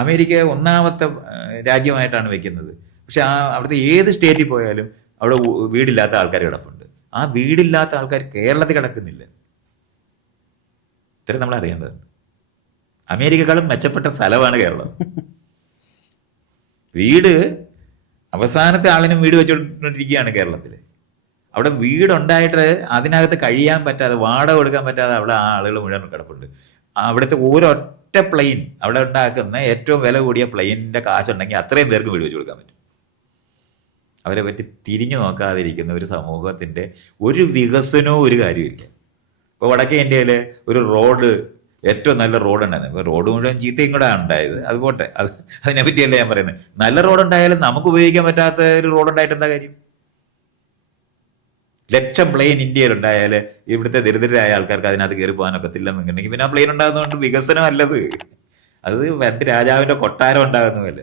America ഒന്നാമത്തെ രാജ്യമായിട്ടാണ് വെക്കുന്നത്. പക്ഷെ അവിടുത്തെ ഏത് സ്റ്റേറ്റിൽ പോയാലും അവിടെ വീടില്ലാത്ത ആൾക്കാർ കിടപ്പുണ്ട്. ആ വീടില്ലാത്ത ആൾക്കാർ കേരളത്തിൽ കിടക്കുന്നില്ല. ഇത്രയും നമ്മൾ അറിയേണ്ടത്. അമേരിക്കക്കാളും മെച്ചപ്പെട്ട സ്ഥലമാണ് കേരളം. വീട് അവസാനത്തെ ആളിനും വീട് വെച്ചുകൊണ്ടിരിക്കുകയാണ് കേരളത്തിൽ. അവിടെ വീടുണ്ടായിട്ട് അതിനകത്ത് കഴിയാൻ പറ്റാതെ, വാടക കൊടുക്കാൻ പറ്റാതെ അവിടെ ആ ആളുകൾ മുഴുവൻ കിടപ്പുണ്ട്. അവിടുത്തെ ഒരൊറ്റ പ്ലെയിൻ അവിടെ ഉണ്ടാക്കുന്ന ഏറ്റവും വില കൂടിയ പ്ലെയിനിന്റെ കാശുണ്ടെങ്കിൽ അത്രയും പേർക്ക് വീട് വെച്ച് കൊടുക്കാൻ പറ്റും. അവരെ പറ്റി തിരിഞ്ഞു നോക്കാതിരിക്കുന്ന ഒരു സമൂഹത്തിന്റെ ഒരു വികസനവും ഒരു കാര്യമില്ല. ഇപ്പോൾ വടക്കേ ഇന്ത്യയിൽ ഒരു റോഡ്, ഏറ്റവും നല്ല റോഡ് ഉണ്ടായിരുന്നു. ഇപ്പോൾ റോഡ് മുഴുവൻ ചീത്തയും കൂടെ ഉണ്ടായത്. അതുപോട്ടെ, അതിനെ പറ്റിയല്ലേ ഞാൻ പറയുന്നത്. നല്ല റോഡ് ഉണ്ടായാലും നമുക്ക് ഉപയോഗിക്കാൻ പറ്റാത്ത ഒരു റോഡ് ഉണ്ടായിട്ട് എന്താ കാര്യം? ലക്ഷം പ്ലെയിൻ ഇന്ത്യയിൽ ഉണ്ടായാൽ ഇവിടുത്തെ ദരിദ്രരായ ആൾക്കാർക്ക് അതിനകത്ത് കയറി പോകാനൊക്കത്തില്ലെന്നുണ്ടെങ്കിൽ പിന്നെ ആ പ്ലെയിൻ ഉണ്ടാകുന്നതുകൊണ്ട് വികസനം അല്ലത്. അത് രണ്ട് രാജാവിന്റെ കൊട്ടാരം ഉണ്ടാകുന്നതല്ല.